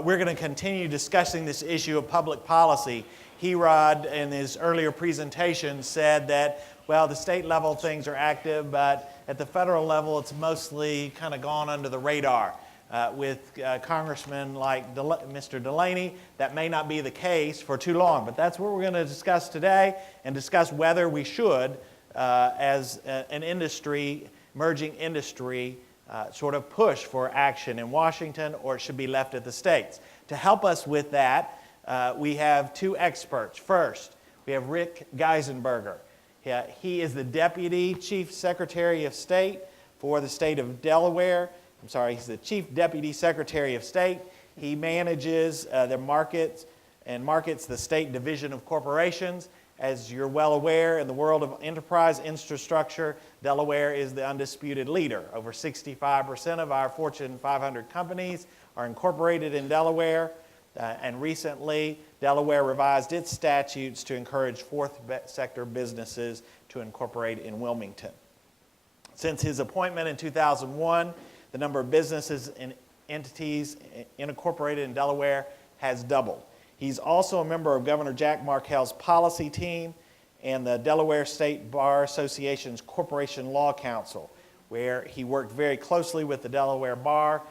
We're going to continue discussing this issue of public policy. Herod, in his earlier presentation, said that, well, the state level things are active, but at the federal level, it's mostly kind of gone under the radar. With congressmen like Mr. Delaney, that may not be the case for too long, but that's what we're going to discuss today and discuss whether we should, as an industry, emerging industry, sort of push for action in Washington, or it should be left at the states. To help us with that, we have two experts. First, we have Rick Geisenberger. He is the Deputy Chief Secretary of State for the state of Delaware. He's the Chief Deputy Secretary of State. He manages the markets the State Division of Corporations. As you're well aware, in the world of enterprise infrastructure, Delaware is the undisputed leader. Over 65% of our Fortune 500 companies are incorporated in Delaware. And recently, Delaware revised its statutes to encourage fourth sector businesses to incorporate in Wilmington. Since his appointment in 2001, the number of businesses and entities incorporated in Delaware has doubled. He's also a member of Governor Jack Markell's policy team and the Delaware State Bar Association's Corporation Law Council, where he worked very closely with the Delaware Bar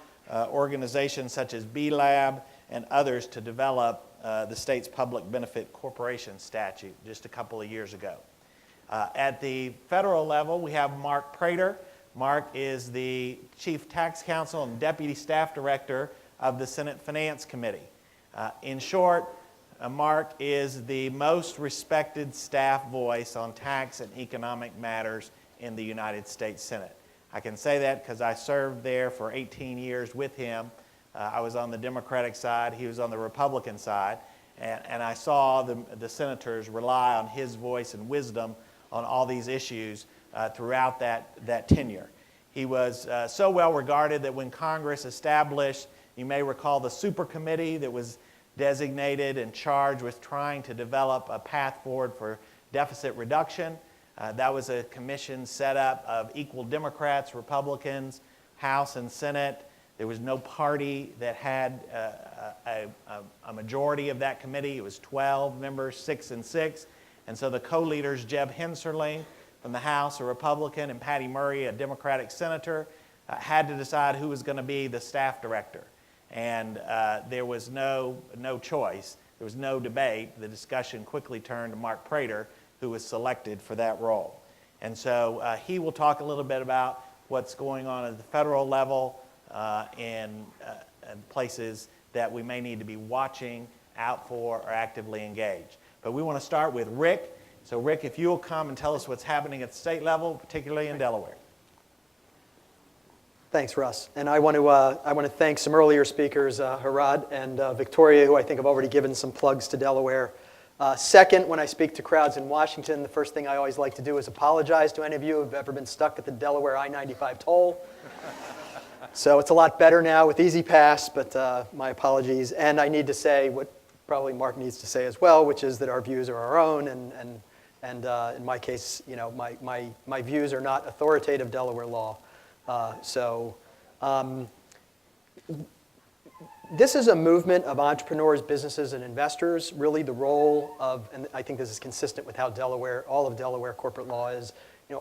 organizations such as B-Lab and others to develop the state's public benefit corporation statute just a couple of years ago. At the federal level, we have Mark Prater. Mark is the Chief Tax Counsel and Deputy Staff Director of the Senate Finance Committee. In short, Mark is the most respected staff voice on tax and economic matters in the United States Senate. I can say that because I served there for 18 years with him. I was on the Democratic side, he was on the Republican side, and I saw the senators rely on his voice and wisdom on all these issues throughout that tenure. He was so well regarded that when Congress established, you may recall, the super committee that was designated and charged with trying to develop a path forward for deficit reduction. That was a commission set up of equal Democrats, Republicans, House and Senate. There was no party that had a majority of that committee. It was 12 members, 6 and 6. And so the co-leaders, Jeb Hensarling from the House, a Republican, and Patty Murray, a Democratic senator, had to decide who was going to be the staff director. And there was no choice. There was no debate. The discussion quickly turned to Mark Prater, who was selected for that role. And so he will talk a little bit about what's going on at the federal level in places that we may need to be watching out for or actively engaged. But we want to start with Rick. So Rick, if you'll come and tell us what's happening at the state level, particularly in Delaware. Thanks, Russ. And I want to thank some earlier speakers, Herod and Victoria, who I think have already given some plugs to Delaware. Second, when I speak to crowds in Washington, the first thing I always like to do is apologize to any of you who have ever been stuck at the Delaware I-95 toll. So it's a lot better now with Easy Pass, but my apologies. And I need to say what probably Mark needs to say as well, which is that our views are our own, and in my case, my views are not authoritative Delaware law. This is a movement of entrepreneurs, businesses, and investors. Really, the role of, and I think this is consistent with how all of Delaware corporate law is.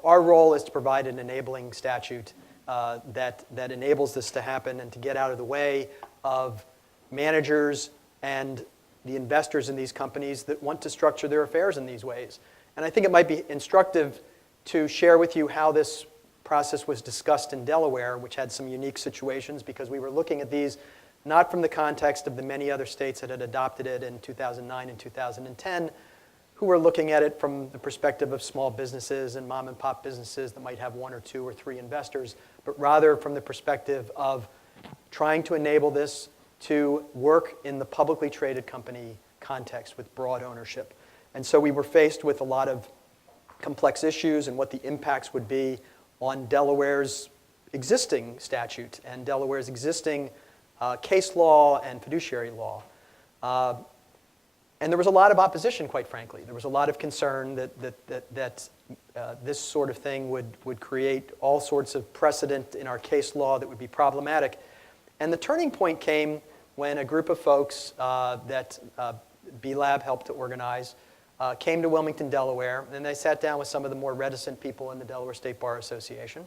Our role is to provide an enabling statute that enables this to happen and to get out of the way of managers and the investors in these companies that want to structure their affairs in these ways. And I think it might be instructive to share with you how this process was discussed in Delaware, which had some unique situations because we were looking at these not from the context of the many other states that had adopted it in 2009 and 2010, who were looking at it from the perspective of small businesses and mom and pop businesses that might have 1 or 2 or 3 investors, but rather from the perspective of trying to enable this to work in the publicly traded company context with broad ownership. And so we were faced with a lot of complex issues and what the impacts would be on Delaware's existing statute and Delaware's existing case law and fiduciary law. And there was a lot of opposition, quite frankly. There was a lot of concern that this sort of thing would create all sorts of precedent in our case law that would be problematic. And the turning point came when a group of folks that B-Lab helped to organize came to Wilmington, Delaware, and they sat down with some of the more reticent people in the Delaware State Bar Association.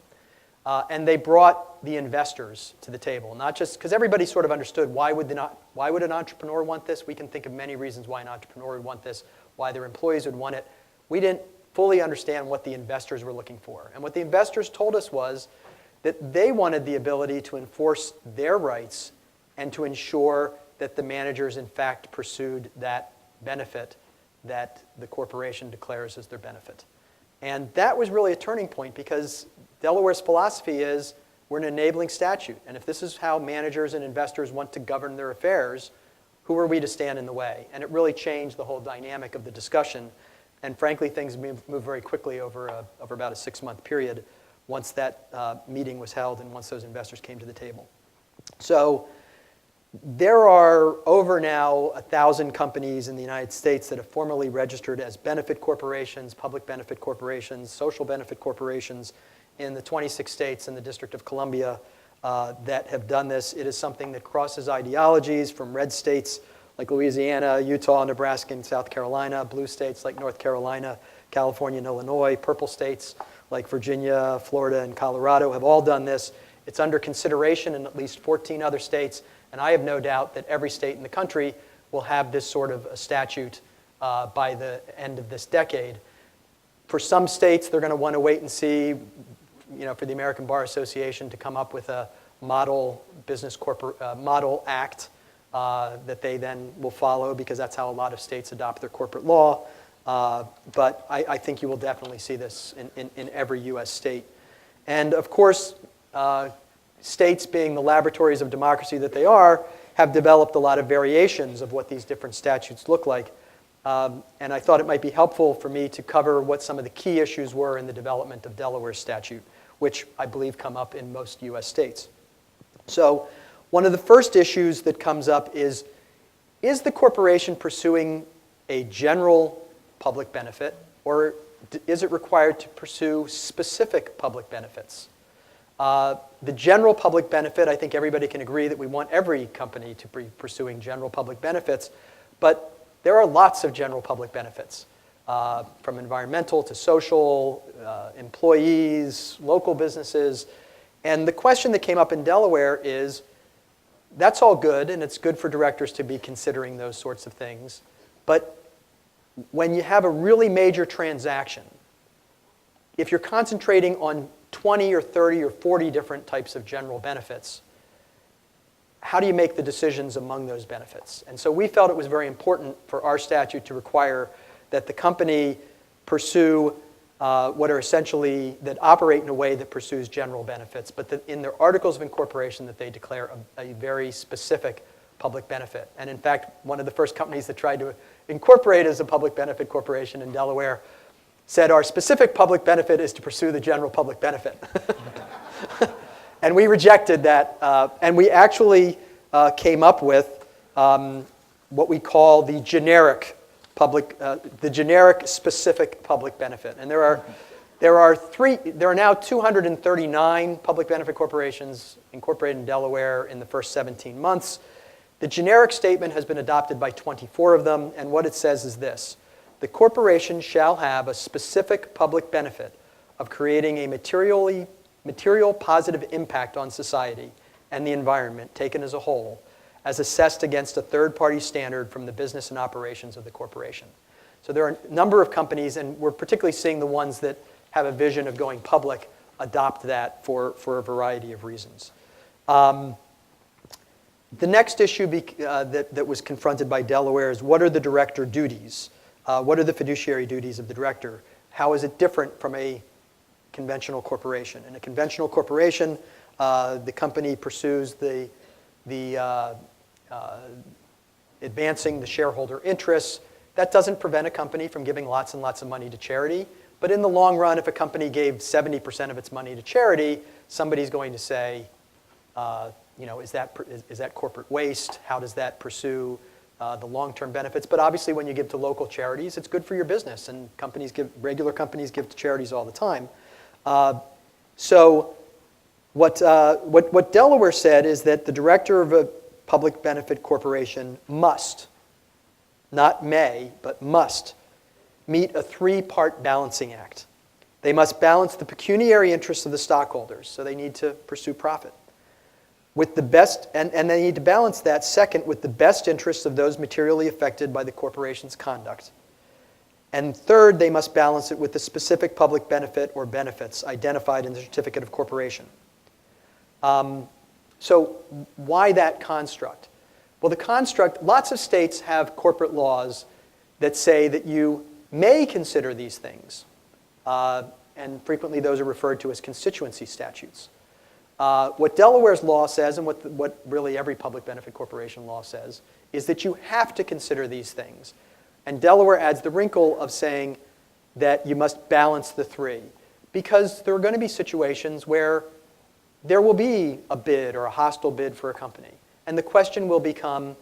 And they brought the investors to the table, not just because everybody sort of understood why would an entrepreneur want this? We can think of many reasons why an entrepreneur would want this, why their employees would want it. We didn't fully understand what the investors were looking for. And what the investors told us was that they wanted the ability to enforce their rights and to ensure that the managers, in fact, pursued that benefit that the corporation declares as their benefit. And that was really a turning point because Delaware's philosophy is we're an enabling statute. And if this is how managers and investors want to govern their affairs, who are we to stand in the way? And it really changed the whole dynamic of the discussion. And frankly, things moved very quickly over about a 6-month period once that meeting was held and once those investors came to the table. So there are over now 1,000 companies in the United States that have formally registered as benefit corporations, public benefit corporations, social benefit corporations in the 26 states and the District of Columbia that have done this. It is something that crosses ideologies from red states like Louisiana, Utah, Nebraska, and South Carolina, blue states like North Carolina, California, and Illinois, purple states like Virginia, Florida, and Colorado have all done this. It's under consideration in at least 14 other states, and I have no doubt that every state in the country will have this sort of a statute by the end of this decade. For some states, they're going to want to wait and see, for the American Bar Association to come up with a model model act that they then will follow because that's how a lot of states adopt their corporate law. But I think you will definitely see this in every U.S. state. And of course, states being the laboratories of democracy that they are, have developed a lot of variations of what these different statutes look like. And I thought it might be helpful for me to cover what some of the key issues were in the development of Delaware's statute, which I believe come up in most U.S. states. So one of the first issues that comes up is the corporation pursuing a general public benefit, or is it required to pursue specific public benefits? The general public benefit, I think everybody can agree that we want every company to be pursuing general public benefits, but there are lots of general public benefits, from environmental to social, employees, local businesses. And the question that came up in Delaware is, that's all good, and it's good for directors to be considering those sorts of things. But when you have a really major transaction, if you're concentrating on 20 or 30 or 40 different types of general benefits, how do you make the decisions among those benefits? And so we felt it was very important for our statute to require that the company pursue what are essentially, that operate in a way that pursues general benefits, but that in their articles of incorporation that they declare a very specific public benefit. And in fact, one of the first companies that tried to incorporate as a public benefit corporation in Delaware said our specific public benefit is to pursue the general public benefit. And we rejected that, and we actually came up with what we call the generic specific public benefit. And there are now 239 public benefit corporations incorporated in Delaware in the first 17 months. The generic statement has been adopted by 24 of them, and what it says is this: the corporation shall have a specific public benefit of creating a material positive impact on society and the environment taken as a whole, as assessed against a third-party standard from the business and operations of the corporation. So there are a number of companies, and we're particularly seeing the ones that have a vision of going public adopt that for a variety of reasons. The next issue that was confronted by Delaware is, what are the director duties? What are the fiduciary duties of the director? How is it different from a conventional corporation? In a conventional corporation, the company pursues the advancing the shareholder interests. That doesn't prevent a company from giving lots and lots of money to charity. But in the long run, if a company gave 70% of its money to charity, somebody's going to say, is that corporate waste? How does that pursue the long-term benefits? But obviously, when you give to local charities, it's good for your business, and regular companies give to charities all the time. So what Delaware said is that the director of a public benefit corporation must, not may, but must, meet a three-part balancing act. They must balance the pecuniary interests of the stockholders, so they need to pursue profit, with the best, and they need to balance that, second, with the best interests of those materially affected by the corporation's conduct. And third, they must balance it with the specific public benefit or benefits identified in the certificate of corporation. So why that construct? Well, the construct, lots of states have corporate laws that say that you may consider these things. And frequently those are referred to as constituency statutes. What Delaware's law says, and what really every public benefit corporation law says, is that you have to consider these things. And Delaware adds the wrinkle of saying that you must balance the three, because there are going to be situations where there will be a bid or a hostile bid for a company. And the question will become,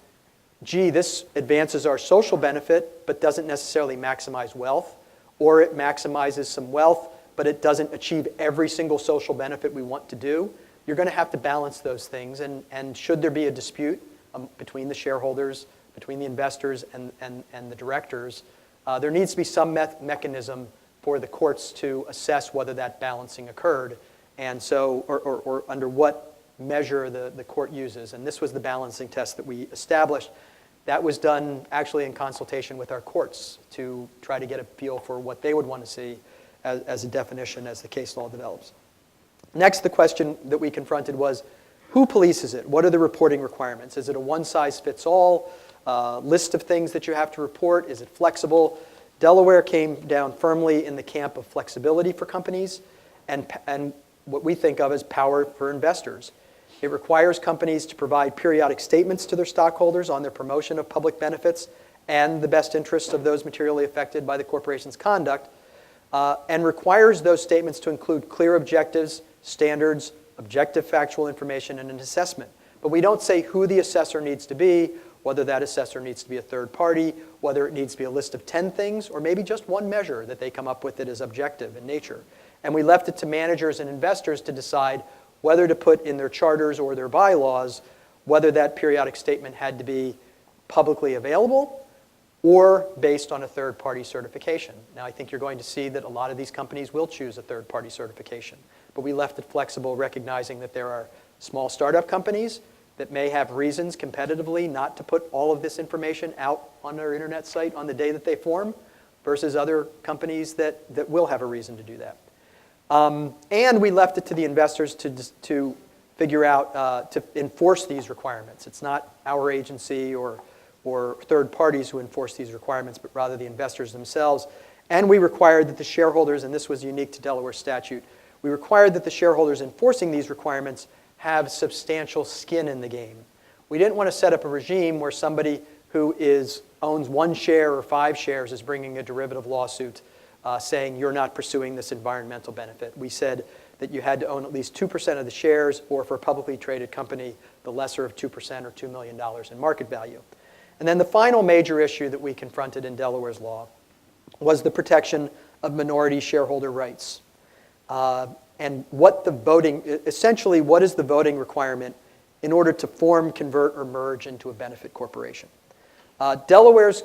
gee, this advances our social benefit, but doesn't necessarily maximize wealth, or it maximizes some wealth, but it doesn't achieve every single social benefit we want to do. You're going to have to balance those things, and should there be a dispute between the shareholders, between the investors and the directors, there needs to be some mechanism for the courts to assess whether that balancing occurred, and so, or under what measure the court uses. And this was the balancing test that we established. That was done actually in consultation with our courts to try to get a feel for what they would want to see as a definition as the case law develops. Next, the question that we confronted was, who polices it? What are the reporting requirements? Is it a one-size-fits-all list of things that you have to report? Is it flexible? Delaware came down firmly in the camp of flexibility for companies and what we think of as power for investors. It requires companies to provide periodic statements to their stockholders on their promotion of public benefits and the best interests of those materially affected by the corporation's conduct, and requires those statements to include clear objectives, standards, objective factual information, and an assessment. But we don't say who the assessor needs to be, whether that assessor needs to be a third party, whether it needs to be a list of 10 things, or maybe just one measure that they come up with that is objective in nature. And we left it to managers and investors to decide whether to put in their charters or their bylaws whether that periodic statement had to be publicly available or based on a third-party certification. Now, I think you're going to see that a lot of these companies will choose a third-party certification. But we left it flexible, recognizing that there are small startup companies that may have reasons competitively not to put all of this information out on their internet site on the day that they form versus other companies that will have a reason to do that. And we left it to the investors to figure out, to enforce these requirements. It's not our agency or third parties who enforce these requirements, but rather the investors themselves. And we required that the shareholders, and this was unique to Delaware statute, we required that the shareholders enforcing these requirements have substantial skin in the game. We didn't want to set up a regime where somebody who owns 1 share or 5 shares is bringing a derivative lawsuit saying you're not pursuing this environmental benefit. We said that you had to own at least 2% of the shares, or for a publicly traded company, the lesser of 2% or $2 million in market value. And then the final major issue that we confronted in Delaware's law was the protection of minority shareholder rights. And essentially what is the voting requirement in order to form, convert, or merge into a benefit corporation. Delaware's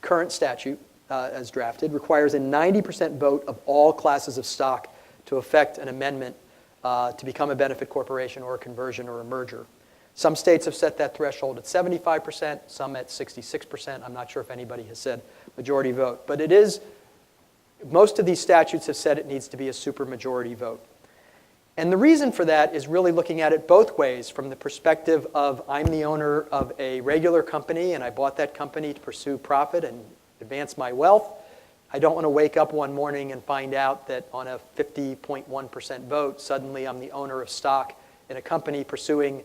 current statute, as drafted, requires a 90% vote of all classes of stock to effect an amendment to become a benefit corporation or a conversion or a merger. Some states have set that threshold at 75%, some at 66%. I'm not sure if anybody has said majority vote. But most of these statutes have said it needs to be a supermajority vote. And the reason for that is really looking at it both ways, from the perspective of I'm the owner of a regular company and I bought that company to pursue profit and advance my wealth. I don't want to wake up one morning and find out that on a 50.1% vote, suddenly I'm the owner of stock in a company pursuing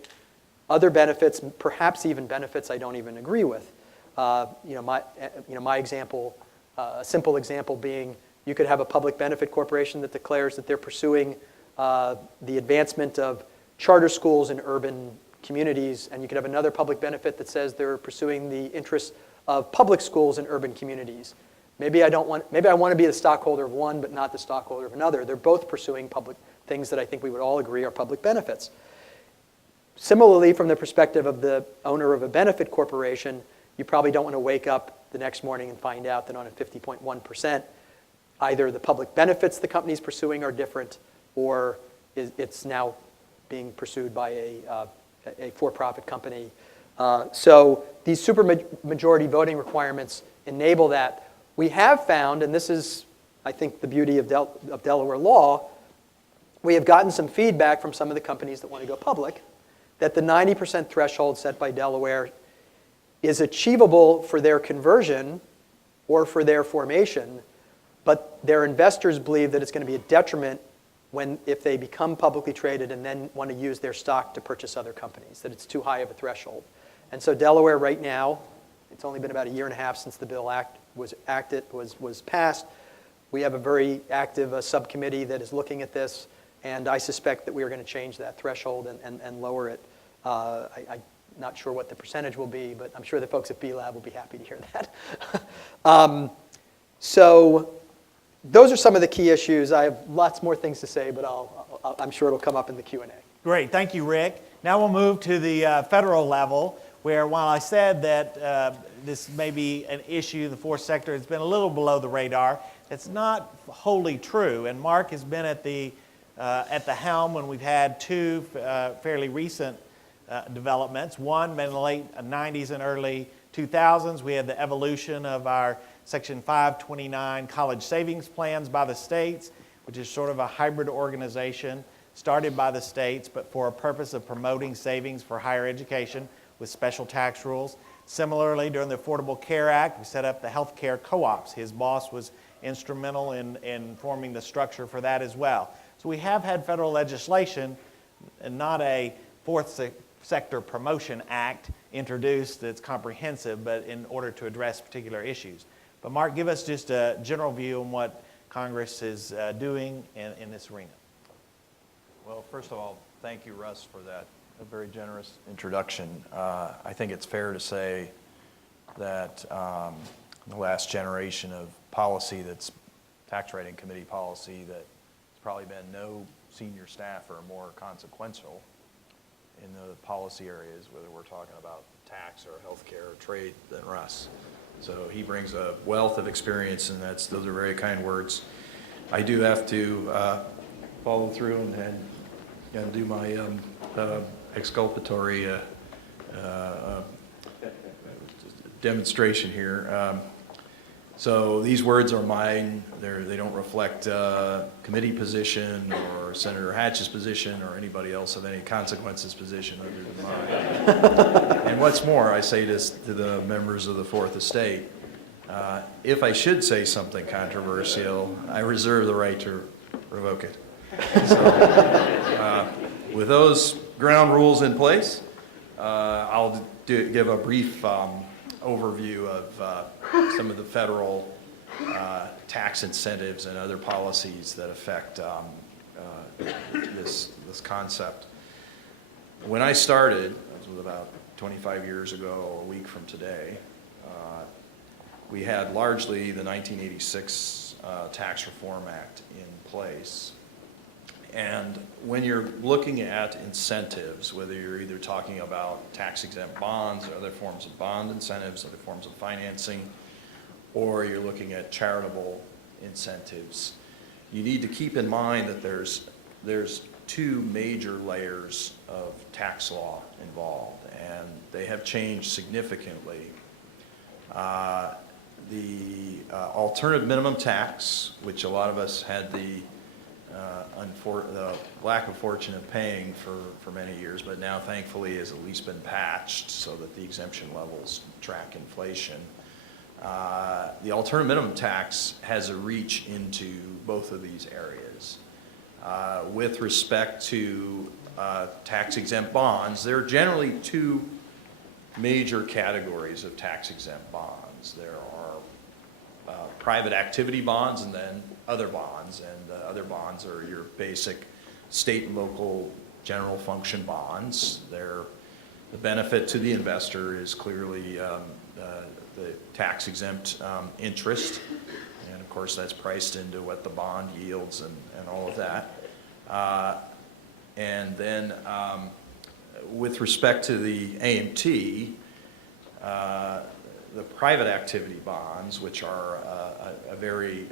other benefits, perhaps even benefits I don't even agree with. My example, a simple example being, you could have a public benefit corporation that declares that they're pursuing the advancement of charter schools in urban communities, and you could have another public benefit that says they're pursuing the interests of public schools in urban communities. Maybe I want to be the stockholder of one, but not the stockholder of another. They're both pursuing public things that I think we would all agree are public benefits. Similarly, from the perspective of the owner of a benefit corporation, you probably don't want to wake up the next morning and find out that on a 50.1%, either the public benefits the company's pursuing are different, or it's now being pursued by a for-profit company. So these supermajority voting requirements enable that. We have found, and this is, I think, the beauty of Delaware law, we have gotten some feedback from some of the companies that want to go public that the 90% threshold set by Delaware is achievable for their conversion or for their formation, but their investors believe that it's going to be a detriment if they become publicly traded and then want to use their stock to purchase other companies, that it's too high of a threshold. And so Delaware right now, it's only been about 1.5 years since the bill was passed. We have a very active subcommittee that is looking at this, and I suspect that we are going to change that threshold and lower it. I'm not sure what the percentage will be, but I'm sure the folks at B-Lab will be happy to hear that. So those are some of the key issues. I have lots more things to say, but I'm sure it'll come up in the Q&A. Great, thank you, Rick. Now we'll move to the federal level, where while I said that this may be an issue, the fourth sector has been a little below the radar, it's not wholly true. And Mark has been at the helm when we've had two fairly recent developments. One in the late 90s and early 2000s, we had the evolution of our Section 529 college savings plans by the states, which is sort of a hybrid organization started by the states, but for a purpose of promoting savings for higher education with special tax rules. Similarly, during the Affordable Care Act, we set up the healthcare co-ops. His boss was instrumental in forming the structure for that as well. So we have had federal legislation, and not a fourth sector promotion act introduced that's comprehensive, but in order to address particular issues. But Mark, give us just a general view on what Congress is doing in this arena. Well, first of all, thank you, Russ, for that very generous introduction. I think it's fair to say that the last generation of policy that's tax writing committee policy, that there's probably been no senior staffer more consequential in the policy areas, whether we're talking about tax or healthcare or trade, than Russ. So he brings a wealth of experience, and those are very kind words. I do have to follow through and do my exculpatory demonstration here. So these words are mine. They don't reflect committee position or Senator Hatch's position or anybody else of any consequences position other than mine. And what's more, I say this to the members of the Fourth Estate, if I should say something controversial, I reserve the right to revoke it. So, with those ground rules in place, I'll give a brief overview of some of the federal tax incentives and other policies that affect this concept. When I started, it was about 25 years ago, or a week from today, we had largely the 1986 Tax Reform Act in place. And when you're looking at incentives, whether you're either talking about tax-exempt bonds or other forms of bond incentives, other forms of financing, or you're looking at charitable incentives, you need to keep in mind that there's two major layers of tax law involved, and they have changed significantly. The alternative minimum tax, which a lot of us had the lack of fortune of paying for many years, but now thankfully has at least been patched so that the exemption levels track inflation. The alternative minimum tax has a reach into both of these areas. With respect to tax-exempt bonds, there are generally two major categories of tax-exempt bonds. There are private activity bonds and then other bonds, and other bonds are your basic state and local general function bonds. The benefit to the investor is clearly the tax-exempt interest, and of course that's priced into what the bond yields and all of that. And then with respect to the AMT, the private activity bonds, which are a very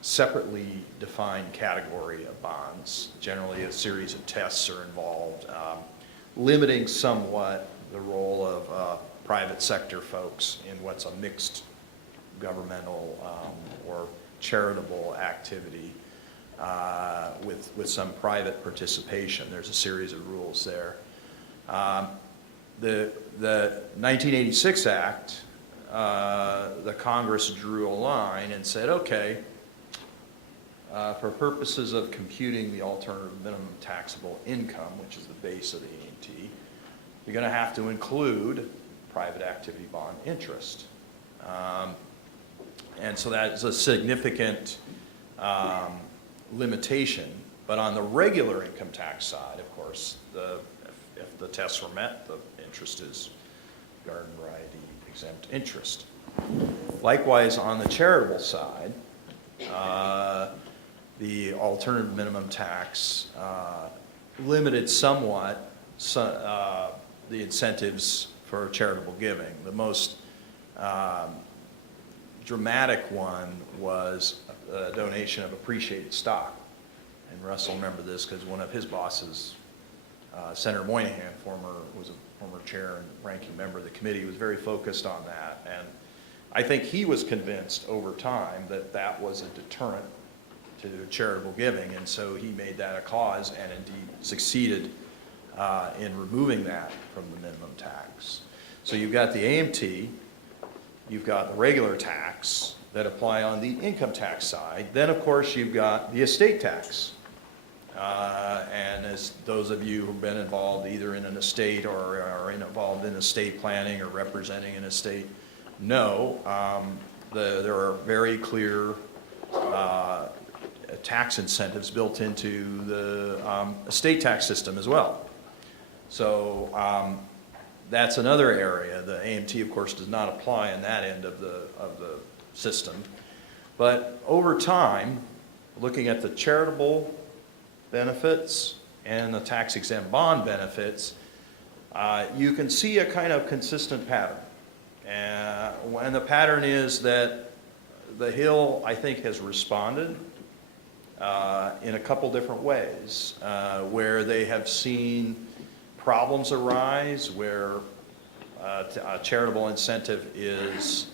separately defined category of bonds, generally a series of tests are involved, limiting somewhat the role of private sector folks in what's a mixed governmental or charitable activity with some private participation. There's a series of rules there. The 1986 Act, the Congress drew a line and said, okay, for purposes of computing the alternative minimum taxable income, which is the base of the AMT, you're going to have to include private activity bond interest. And so that is a significant limitation. But on the regular income tax side, of course, if the tests were met, the interest is garden variety exempt interest. Likewise, on the charitable side, the alternative minimum tax limited somewhat the incentives for charitable giving. The most dramatic one was a donation of appreciated stock. And Russell remembered this because one of his bosses, Senator Moynihan, was a former chair and ranking member of the committee, was very focused on that. And I think he was convinced over time that that was a deterrent to charitable giving, and so he made that a cause and indeed succeeded in removing that from the minimum tax. So you've got the AMT, you've got the regular tax that apply on the income tax side. Then, of course, you've got the estate tax. And as those of you who've been involved either in an estate or are involved in estate planning or representing an estate know, there are very clear tax incentives built into the estate tax system as well. So that's another area. The AMT, of course, does not apply in that end of the system. But over time, looking at the charitable benefits and the tax-exempt bond benefits, you can see a kind of consistent pattern. And the pattern is that the Hill, I think, has responded in a couple different ways, where they have seen problems arise, where a charitable incentive is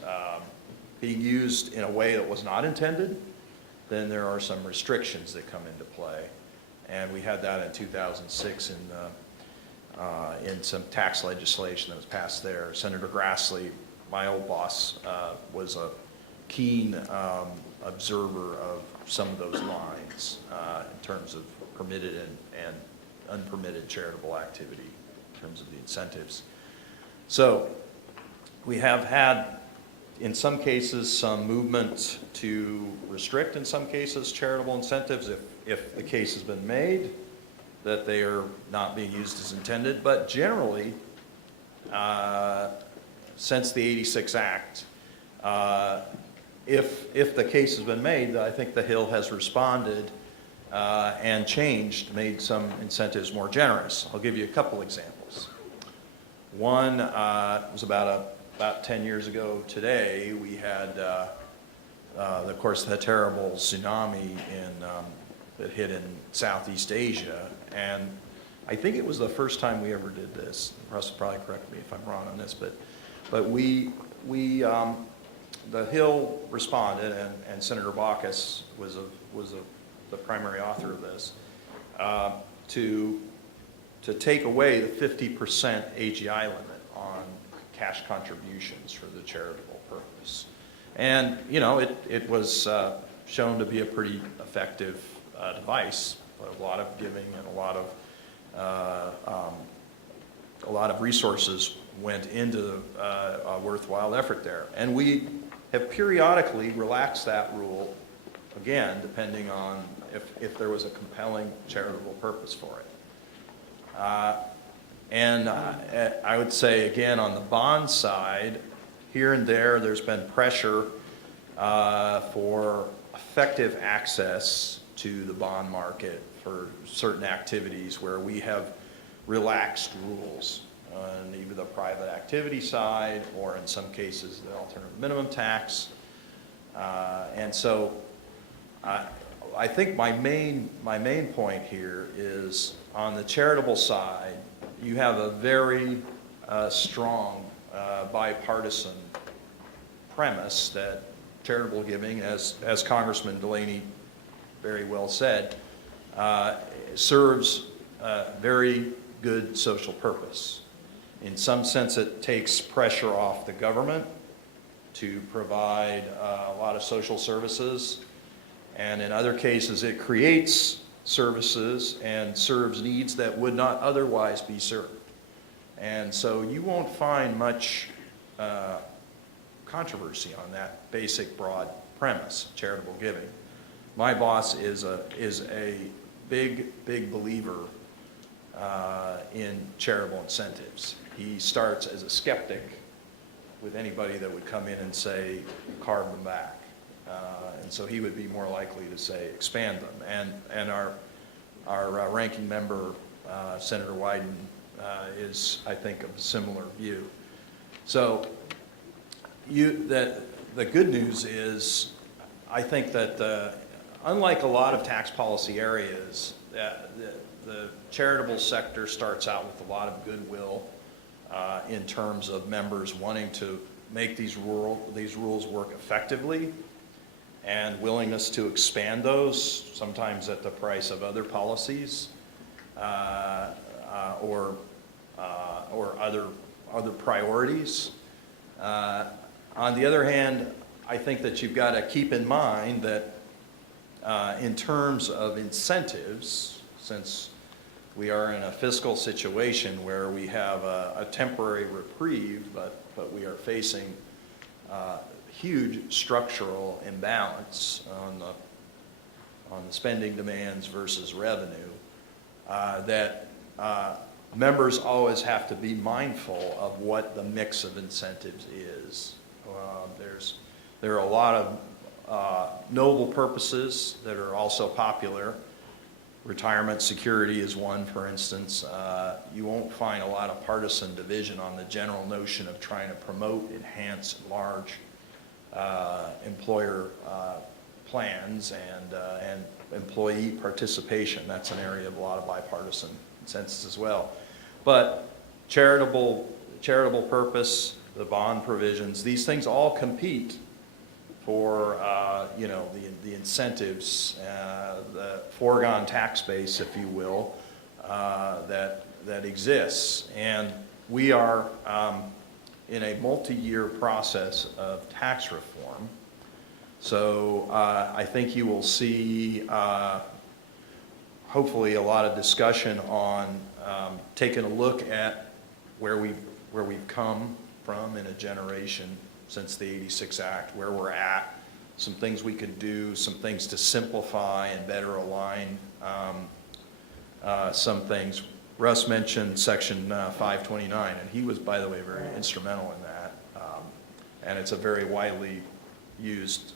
being used in a way that was not intended, then there are some restrictions that come into play. And we had that in 2006 in some tax legislation that was passed there. Senator Grassley, my old boss, was a keen observer of some of those lines in terms of permitted and unpermitted charitable activity in terms of the incentives. So we have had, in some cases, some movement to restrict, in some cases, charitable incentives if the case has been made that they are not being used as intended. But generally, since the '86 Act, if the case has been made, I think the Hill has responded and changed, made some incentives more generous. I'll give you a couple examples. One was about 10 years ago today. We had, of course, the terrible tsunami that hit in Southeast Asia, and I think it was the first time we ever did this. Russ will probably correct me if I'm wrong on this, but we the Hill responded, and Senator Baucus was the primary author of this, to take away the 50% AGI limit on cash contributions for the charitable purpose. And, you know, it was shown to be a pretty effective device, but a lot of giving and a lot of resources went into a worthwhile effort there. And we have periodically relaxed that rule, again, depending on if there was a compelling charitable purpose for it. And I would say, again, on the bond side, here and there's been pressure for effective access to the bond market for certain activities where we have relaxed rules on either the private activity side or in some cases the alternative minimum tax. And so I think my main point here is on the charitable side, you have a very strong bipartisan premise that charitable giving, as Congressman Delaney very well said, serves a very good social purpose. In some sense, it takes pressure off the government to provide a lot of social services, and in other cases, it creates services and serves needs that would not otherwise be served. And so you won't find much controversy on that basic broad premise, charitable giving. My boss is a big believer in charitable incentives. He starts as a skeptic with anybody that would come in and say, carve them back. And so he would be more likely to say, expand them. And our ranking member, Senator Wyden, is, I think, of a similar view. So the good news is, I think that unlike a lot of tax policy areas, the charitable sector starts out with a lot of goodwill in terms of members wanting to make these rules work effectively, and willingness to expand those, sometimes at the price of other policies or other priorities. On the other hand, I think that you've got to keep in mind that in terms of incentives, since we are in a fiscal situation where we have a temporary reprieve, but we are facing huge structural imbalance on the spending demands versus revenue, that members always have to be mindful of what the mix of incentives is. There are a lot of noble purposes that are also popular. Retirement security is one, for instance. You won't find a lot of partisan division on the general notion of trying to promote, enhance large employer plans and employee participation. That's an area of a lot of bipartisan consensus as well. But charitable purpose, the bond provisions, these things all compete for the incentives, the foregone tax base, if you will, that exists. And we are in a multi-year process of tax reform. So I think you will see hopefully a lot of discussion on taking a look at where we've come from in a generation since the '86 Act, where we're at, some things we could do, some things to simplify and better align some things. Russ mentioned Section 529, and he was, by the way, very instrumental in that. And it's a very widely used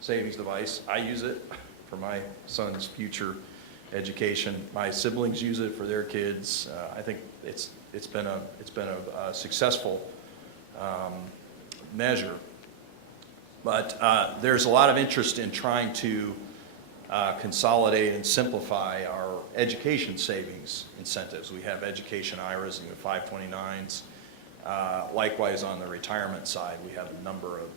savings device. I use it for my son's future education. My siblings use it for their kids. I think it's been a successful measure. But there's a lot of interest in trying to consolidate and simplify our education savings incentives. We have education IRAs and we have 529s. Likewise, on the retirement side, we have a number of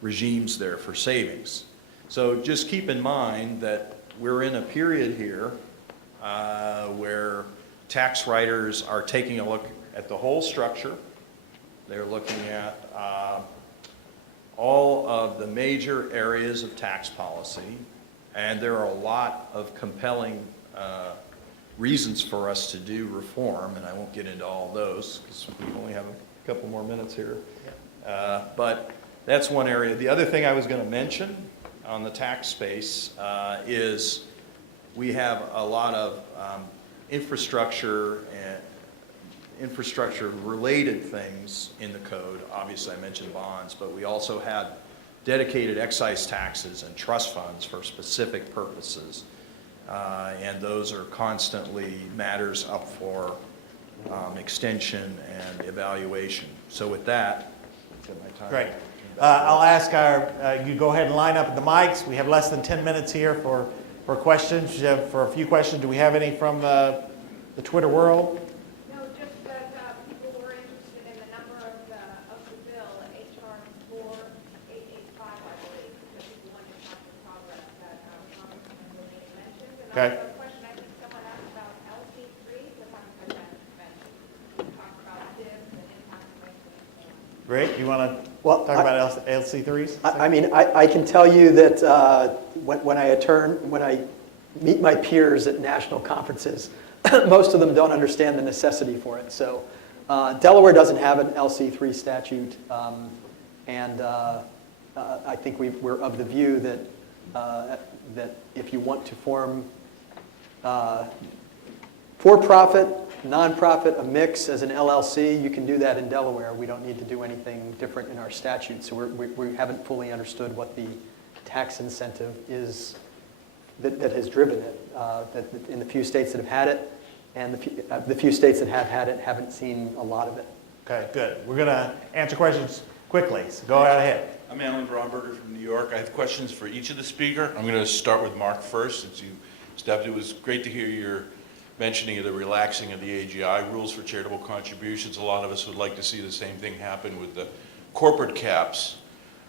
regimes there for savings. So just keep in mind that we're in a period here where tax writers are taking a look at the whole structure. They're looking at all of the major areas of tax policy, and there are a lot of compelling reasons for us to do reform, and I won't get into all those because we only have a couple more minutes here. But that's one area. The other thing I was going to mention on the tax space is we have a lot of infrastructure related things in the code. Obviously I mentioned bonds, but we also have dedicated excise taxes and trust funds for specific purposes. And those are constantly matters up for extension and evaluation. So with that, Great. I'll ask you go ahead and line up at the mics. We have less than 10 minutes here for questions. For a few questions, do we have any from the Twitter world? No, just that people were interested in the number of the bill, HR 4885, I believe, that people wanted to talk the progress that Congressman Levine mentioned. And Okay. also a question I think someone asked about LC3s, if I'm correct, mentioned. Talk about DIBs and impact investing. Great. You want to Well, talk about LC3s? I mean, I can tell you that when I meet my peers at national conferences, most of them don't understand the necessity for it. So Delaware doesn't have an LC3 statute, and I think we're of the view that if you want to form for-profit, nonprofit, a mix as an LLC, you can do that in Delaware. We don't need to do anything different in our statute. So we haven't fully understood what the tax incentive is that has driven it. That in the few states that have had it, and the few states that have had it haven't seen a lot of it. Okay, good. We're going to answer questions quickly, so go right ahead. I'm Alan Bromberger from New York. I have questions for each of the speaker. I'm going to start with Mark first, since you stepped. It was great to hear your mentioning of the relaxing of the AGI rules for charitable contributions. A lot of us would like to see the same thing happen with the corporate caps.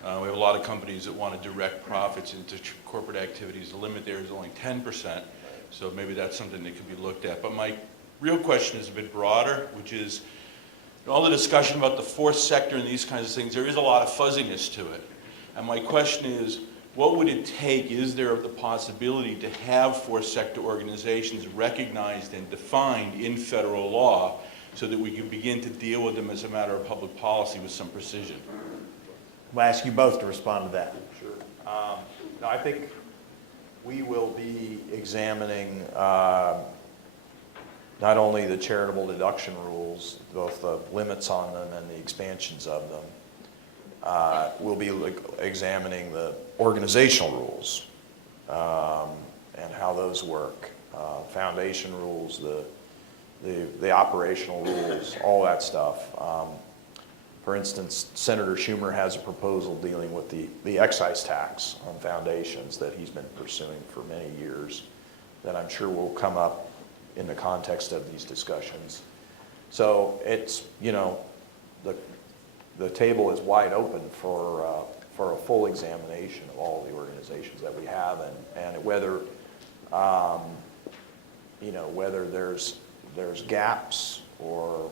We have a lot of companies that want to direct profits into corporate activities. The limit there is only 10%, so maybe that's something that could be looked at. But my real question is a bit broader, which is, in all the discussion about the fourth sector and these kinds of things, there is a lot of fuzziness to it. And my question is, what would it take, is there the possibility to have fourth sector organizations recognized and defined in federal law so that we can begin to deal with them as a matter of public policy with some precision? I'll ask you both to respond to that. Sure. No, I think we will be examining not only the charitable deduction rules, both the limits on them and the expansions of them. We'll be examining the organizational rules and how those work, foundation rules, the operational rules, all that stuff. For instance, Senator Schumer has a proposal dealing with the excise tax on foundations that he's been pursuing for many years that I'm sure will come up in the context of these discussions. So it's, the table is wide open for a full examination of all the organizations that we have and whether, whether there's gaps or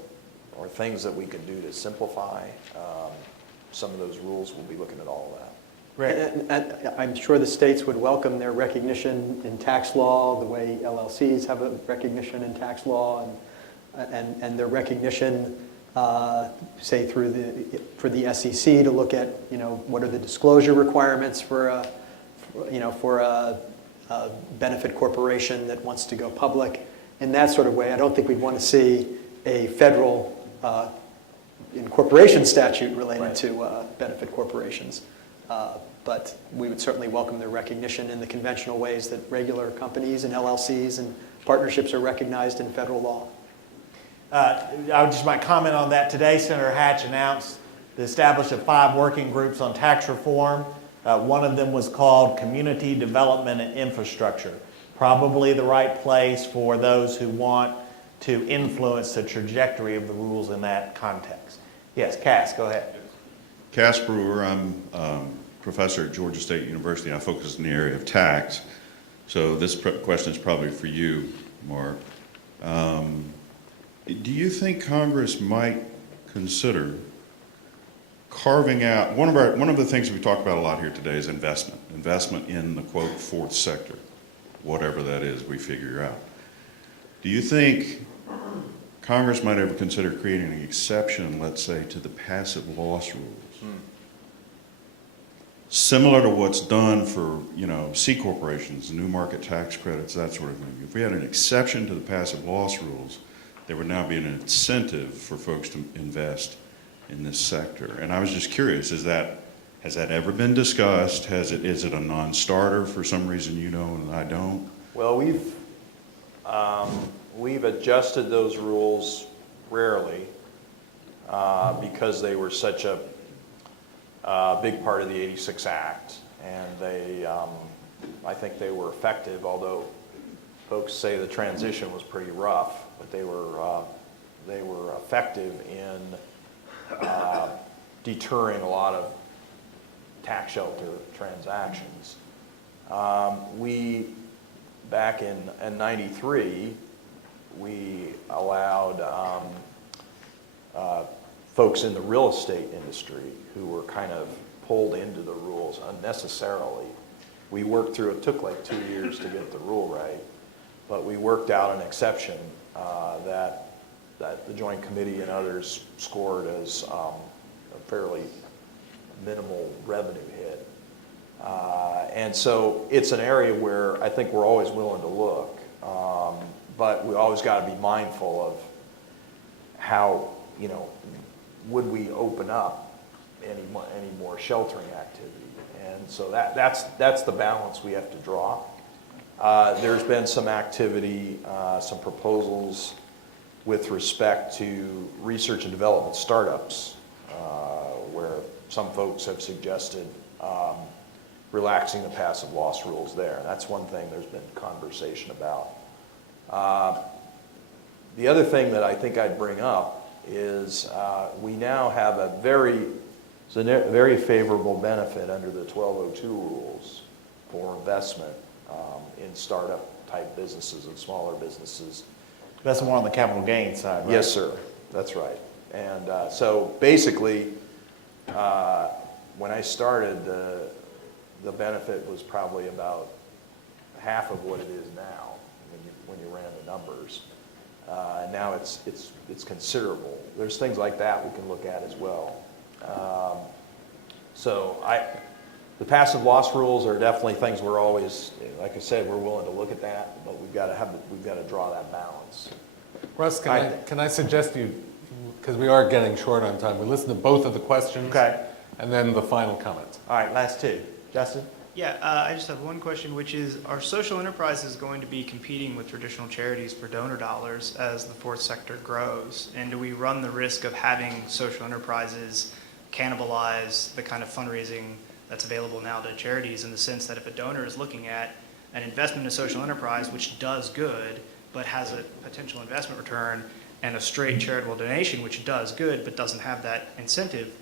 things that we can do to simplify some of those rules. We'll be looking at all of that. Great. And I'm sure the states would welcome their recognition in tax law, the way LLCs have a recognition in tax law, and their recognition, say for the SEC to look at, what are the disclosure requirements for a benefit corporation that wants to go public. In that sort of way, I don't think we'd want to see a federal incorporation statute related to benefit corporations. But we would certainly welcome their recognition in the conventional ways that regular companies and LLCs and partnerships are recognized in federal law. I just might comment on that. Today, Senator Hatch announced the establishment of 5 working groups on tax reform. One of them was called Community Development and Infrastructure. Probably the right place for those who want to influence the trajectory of the rules in that context. Yes, Cass, go ahead. Cass Brewer, I'm professor at Georgia State University. I focus in the area of tax. So this question is probably for you, Mark. Do you think Congress might consider carving out, one of the things we talk about a lot here today is investment in the, quote, fourth sector, whatever that is we figure out. Do you think Congress might ever consider creating an exception, let's say, to the passive loss rules? Similar to what's done for, C corporations, new market tax credits, that sort of thing. If we had an exception to the passive loss rules, there would now be an incentive for folks to invest in this sector. And I was just curious, has that ever been discussed? Is it a non-starter for some reason and I don't? Well, we've adjusted those rules rarely because they were such a big part of the '86 Act, and I think they were effective, although folks say the transition was pretty rough, but they were effective in deterring a lot of tax shelter transactions. Back in '93, we allowed folks in the real estate industry who were kind of pulled into the rules unnecessarily. We worked through, it took like 2 years to get the rule right, but we worked out an exception that the Joint Committee and others scored as a fairly minimal revenue hit. And so it's an area where I think we're always willing to look, but we always got to be mindful of how, would we open up any more sheltering activity? And so that's the balance we have to draw. There's been some activity, some proposals with respect to research and development startups, where some folks have suggested relaxing the passive loss rules there. That's one thing there's been conversation about. The other thing that I think I'd bring up is we now have a very favorable benefit under the 1202 rules for investment in startup type businesses and smaller businesses. That's more on the capital gains side, right? Yes, sir. That's right. And so basically, when I started, the benefit was probably about half of what it is now when you ran the numbers. And now it's considerable. There's things like that we can look at as well. The passive loss rules are definitely things we're always, like I said, we're willing to look at that, but we've got to draw that balance. Russ, can I suggest you, because we are getting short on time, we listen to both of the questions. Okay. And then the final comments. All right, last two. Justin? Yeah, I just have one question, which is, are social enterprises going to be competing with traditional charities for donor dollars as the fourth sector grows? And do we run the risk of having social enterprises cannibalize the kind of fundraising that's available now to charities, in the sense that if a donor is looking at an investment in a social enterprise which does good but has a potential investment return, and a straight charitable donation which does good but doesn't have that incentive,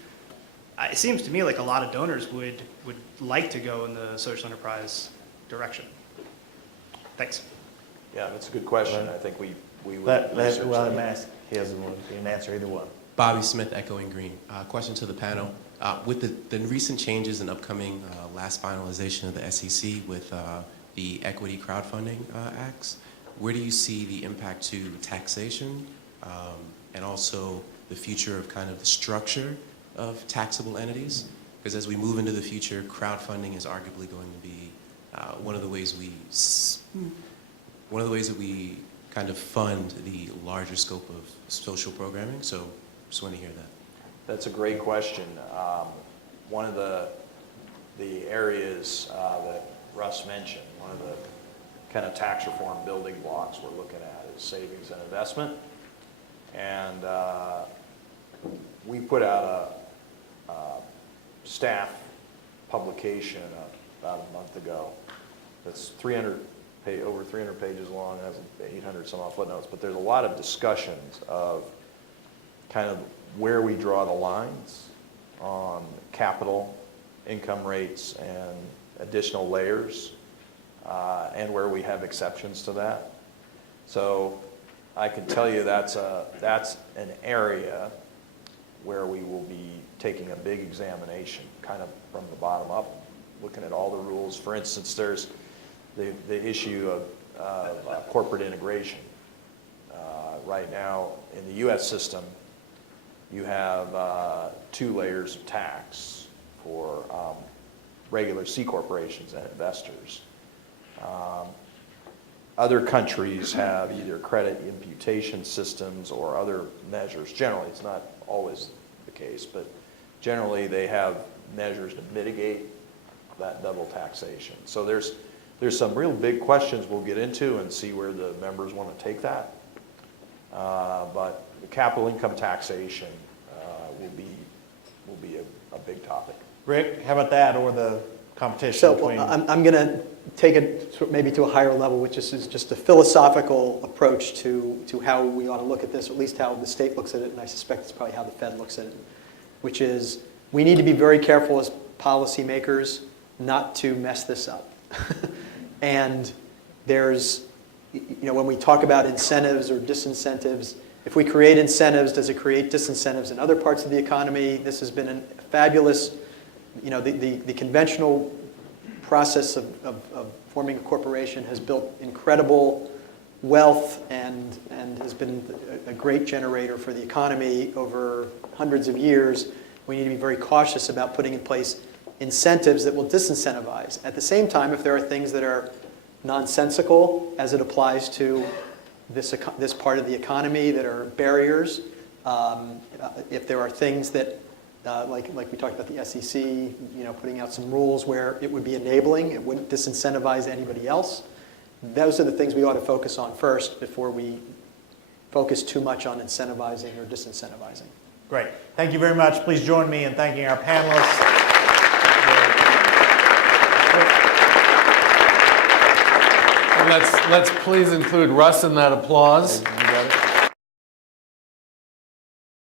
it seems to me like a lot of donors would like to go in the social enterprise direction. Thanks. Yeah, that's a good question. I think we would Let research him that. ask. He can answer either one. Bobby Smith, Echoing Green. Question to the panel. With the recent changes and upcoming last finalization of the SEC with the Equity Crowdfunding Acts, where do you see the impact to taxation and also the future of kind of the structure of taxable entities? Because as we move into the future, crowdfunding is arguably going to be one of the ways that we kind of fund the larger scope of social programming. So just want to hear that. That's a great question. One of the areas that Russ mentioned, one of the kind of tax reform building blocks we're looking at is savings and investment. And we put out a staff publication about a month ago that's over 300 pages long, has 800 some odd footnotes, but there's a lot of discussions of kind of where we draw the lines on capital, income rates, and additional layers, and where we have exceptions to that. So I can tell you that's an area where we will be taking a big examination, kind of from the bottom up, looking at all the rules. For instance, there's the issue of corporate integration. Right now, in the U.S. system, you have 2 layers of tax for regular C corporations and investors. Other countries have either credit imputation systems or other measures. Generally, it's not always the case, but generally they have measures to mitigate that double taxation. So there's There's some real big questions we'll get into and see where the members want to take that. But capital income taxation will be a big topic. Rick, how about that, or the competition So between? I'm going to take it maybe to a higher level, which is just a philosophical approach to how we ought to look at this, or at least how the state looks at it, and I suspect it's probably how the Fed looks at it, which is we need to be very careful as policymakers not to mess this up. And there's, when we talk about incentives or disincentives, if we create incentives, does it create disincentives in other parts of the economy? This has been a fabulous, the conventional process of forming a corporation has built incredible wealth and has been a great generator for the economy over hundreds of years. We need to be very cautious about putting in place incentives that will disincentivize. At the same time, if there are things that are nonsensical as it applies to this part of the economy that are barriers, if there are things that, like we talked about the SEC, putting out some rules where it would be enabling, it wouldn't disincentivize anybody else, those are the things we ought to focus on first before we focus too much on incentivizing or disincentivizing. Great. Thank you very much. Please join me in thanking our panelists. Let's please include Russ in that applause.